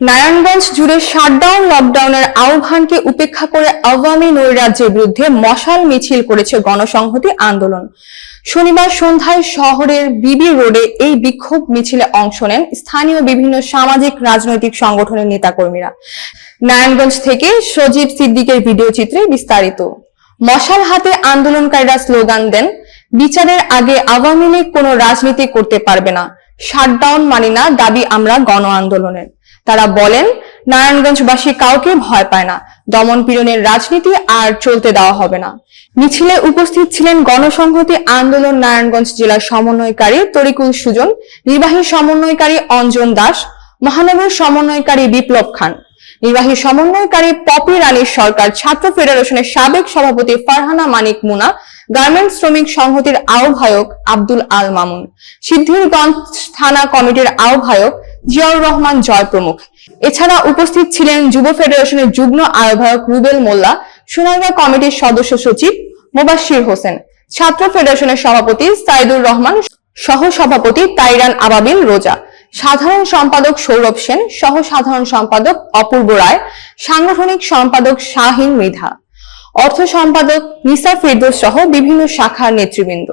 নারায়ণগঞ্জ জুড়ে শাটডাউন লকডাউনের আহ্বানকে উপেক্ষা করে আওয়ামী নৈরাজ্যের বিরুদ্ধে মশাল মিছিল করেছে গণসংহতি আন্দোলন। শনিবার সন্ধ্যায় শহরের বিবি রোডে এই বিক্ষোভ মিছিলে অংশ নেন স্থানীয় বিভিন্ন সামাজিক রাজনৈতিক সংগঠনের নেতাকর্মীরা। নারায়ণগঞ্জ থেকে সজীব সিদ্দিকের ভিডিও চিত্রে বিস্তারিত। মশাল হাতে আন্দোলনকারীরা স্লোগান দেন, বিচারের আগে আওয়ামী লীগ কোনো রাজনীতি করতে পারবে না, শাটডাউন মানি না দাবি আমরা গণ আন্দোলনের। তারা বলেন, নারায়ণগঞ্জবাসী কাউকে ভয় পায় না, দমন পীড়নের রাজনীতি আর চলতে দেওয়া হবে না। মিছিলে উপস্থিত ছিলেন গণসংহতি আন্দোলন নারায়ণগঞ্জ জেলা সমন্বয়কারী তরিকুল সুজন, নির্বাহী সমন্বয়কারী অঞ্জন দাস, মহানগর সমন্বয়কারী বিপ্লব খান, নির্বাহী সমন্বয়কারী পপি রানী সরকার, ছাত্র ফেডারেশনের সাবেক সভাপতি ফারহানা মানিক মুনা, গার্মেন্টস শ্রমিক সংহতির আহ্বায়ক আব্দুল আল মামুন, সিদ্ধিরগঞ্জ থানা কমিটির আহ্বায়ক জিয়াউর রহমান জয় প্রমুখ। এছাড়া উপস্থিত ছিলেন যুব ফেডারেশনের যুগ্ম আহ্বায়ক রুবেল মোল্লা, সোনারগাঁ কমিটির সদস্য সচিব মোবাশ্বির হোসেন, ছাত্র ফেডারেশনের সভাপতি সাইদুর রহমান, সহ সভাপতি তাইরান আবাবিল রোজা, সাধারণ সম্পাদক সৌরভ সেন, সহ সাধারণ সম্পাদক অপূর্ব রায়, সাংগঠনিক সম্পাদক শাহিন মৃধা, অর্থ সম্পাদক নিসা ফিরদৌস সহ বিভিন্ন শাখার নেতৃবৃন্দ।